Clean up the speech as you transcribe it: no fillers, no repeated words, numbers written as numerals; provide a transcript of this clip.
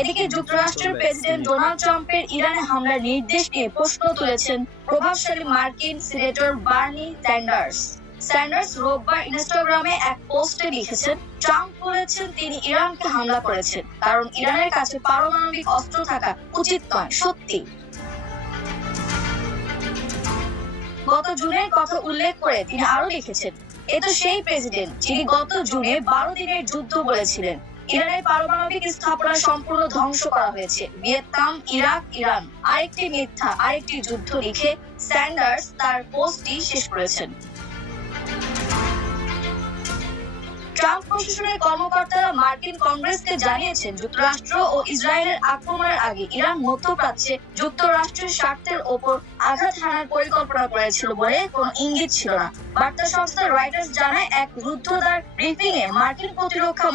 এদিকে যুক্তরাষ্ট্রের president Donald ট্রাম্পের ইরানে হামলার নির্দেশ নিয়ে প্রশ্ন তুলেছেন প্রভাবশালী মার্কিন সিনেটর বার্নি স্যান্ডার্স রোববার ইনস্টাগ্রামে এক পোস্টে লিখেছেন, ট্রাম্প বলেছেন তিনি ইরানকে হামলা করেছেন কারণ ইরানের কাছে পারমাণবিক অস্ত্র থাকা উচিত নয়। সত্যি। গত জুনের কথা উল্লেখ করে তিনি আরো লিখেছেন, এ তো সেই প্রেসিডেন্ট যিনি গত জুনে 12 দিনের যুদ্ধ বলেছিলেন। ইরানের পারমাণবিক স্থাপনা সম্পূর্ণ ধ্বংস করা হয়েছে। ভিয়েতনাম, ইরাক, ইরান আরেকটি মিথ্যা, আরেকটি যুদ্ধ লিখে স্যান্ডার্স তার পোস্টটি শেষ করেছেন। ট্রাম্প প্রশাসনের কর্মকর্তারা মার্কিন কংগ্রেসকে জানিয়েছেন, যুক্তরাষ্ট্র ও ইসরায়েলের আক্রমণের আগে ইরান মধ্যপ্রাচ্যে যুক্তরাষ্ট্রের স্বার্থের ওপর আঘাত হানার পরিকল্পনা করেছিল বলে কোনো ইঙ্গিত ছিল না। বার্তা সংস্থা রয়টার্স জানায়, এক রুদ্ধদ্বার ব্রিফিংয়ে মার্কিন প্রতিরক্ষা